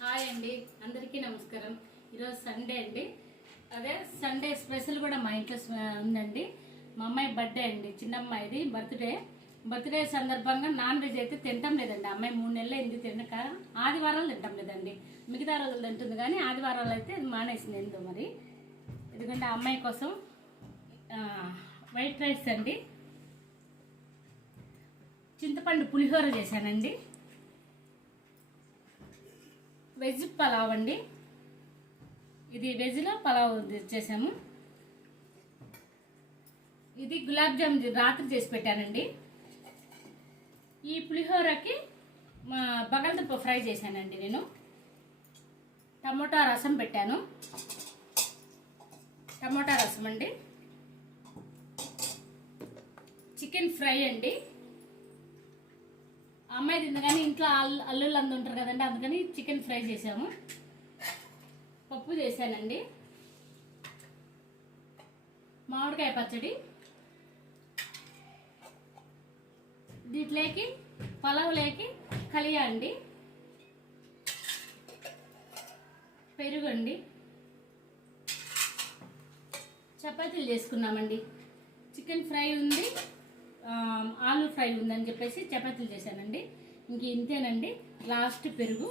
Hi అండి, అందరికీ నమస్కారం. ఈరోజు సండే అండి. అదే సండే స్పెషల్ కూడా మా ఇంట్లో ఉందండి. మా అమ్మాయి బర్త్డే అండి, చిన్న అమ్మాయిది బర్త్డే సందర్భంగా నాన్ వెజ్ అయితే తింటాం లేదండి. అమ్మాయి 3 నెలలు ఎందుకు తినక ఆదివారాలు తింటాం లేదండి. మిగతా రోజులు తింటుంది కానీ ఆదివారాలు అయితే మానేసింది ఎందుకు మరి. ఎందుకంటే అమ్మాయి కోసం వైట్ రైస్ అండి, చింతపండు పులిహోర చేశానండి, వెజ్ పలావ్ అండి. ఇది వెజ్లో పలావ్ చేసాము. ఇది గులాబ్ జామ్ రాత్రి చేసి పెట్టానండి. ఈ పులిహోరకి బంగాళదుంప ఫ్రై చేశానండి. నేను టమోటా రసం పెట్టాను, టమోటా రసం అండి. చికెన్ ఫ్రై అండి. అమ్మాయి తింది కానీ ఇంట్లో అల్లుళ్ళు అందు ఉంటారు కదండి, అందుకని చికెన్ ఫ్రై చేసాము. పప్పు చేశానండి, మామిడికాయ పచ్చడి, దీంట్లోకి పలావులోకి కలియా అండి, పెరుగు అండి, చపాతీలు చేసుకున్నామండి. చికెన్ ఫ్రై ఉంది, ఆలూ ఫ్రై ఉందని చెప్పేసి చపాతీలు చేశానండి. ఇంక ఇంతేనండి, లాస్ట్ పెరుగు.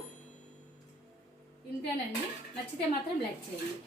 ఇంతేనండి. నచ్చితే మాత్రం లైక్ చేయండి.